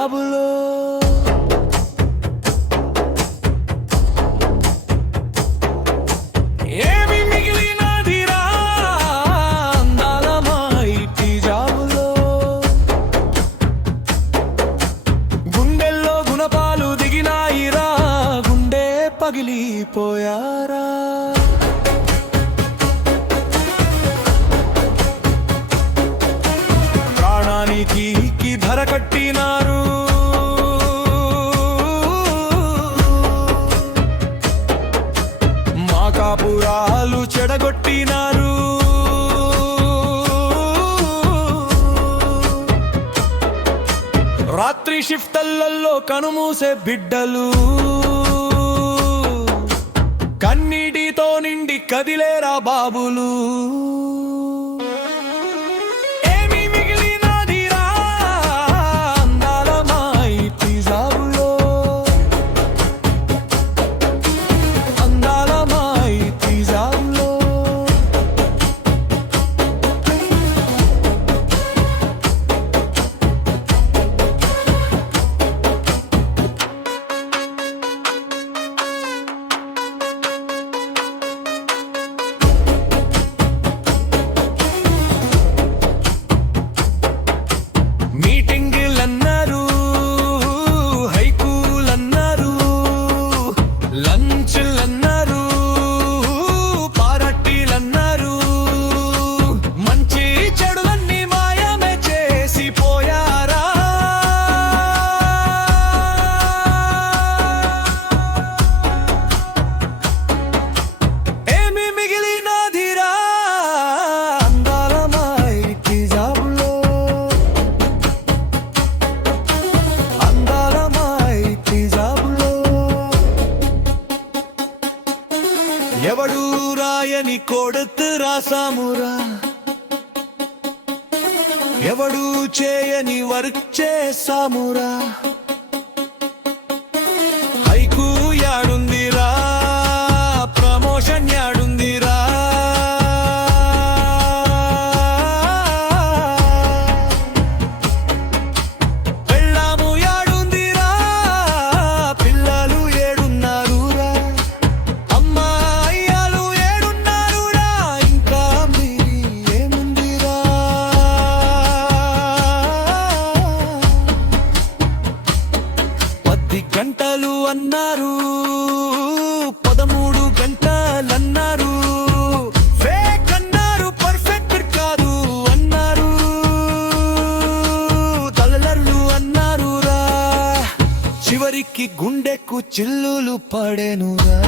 జాబులో ఏమి మిగిలినదిరా అందాల మా ఇంటి జాబులో గుండెల్లో గుణపాలు దిగినాయిరా గుండె పగిలిపోయారా ప్రాణానికి ధర కట్టినారు మా కాపురాలు చెడగొట్టినారు రాత్రి షిఫ్టల్లో కనుమూసే బిడ్డలు కన్నీటితో నిండి కదిలేరా బాబులు మీటింగులన్నారు హైకూలన్నారు లంచ్లన్నారు పార్టీలన్నారు మంచి చెడులన్నీ మాయమే చేసిపోయారా ఏమి మిగిలినదిరా అందాల మా ఇంటి జాబులో ఎవడు రాయని కొడుతు రాసామురా ఎవడు చేయని వర్క్ చేసామురా హైకు యాడుందిరా ప్రమోషన్ యాడుందిరా పెళ్ళాము యాడుందిరా పిల్లలు ఏడున్నారురా అమ్మాయిలు ఏడున్నారురా ఇంకా మీరి ఏముందిరా 10 గంటలు అన్నారు 13 గంటలన్నారు ఫేక్ అన్నారు పర్ఫెక్ట్ కాదు అన్నారు తలలర్లు అన్నారురా చివరికి గుండెకు చిల్లులు పడెనురా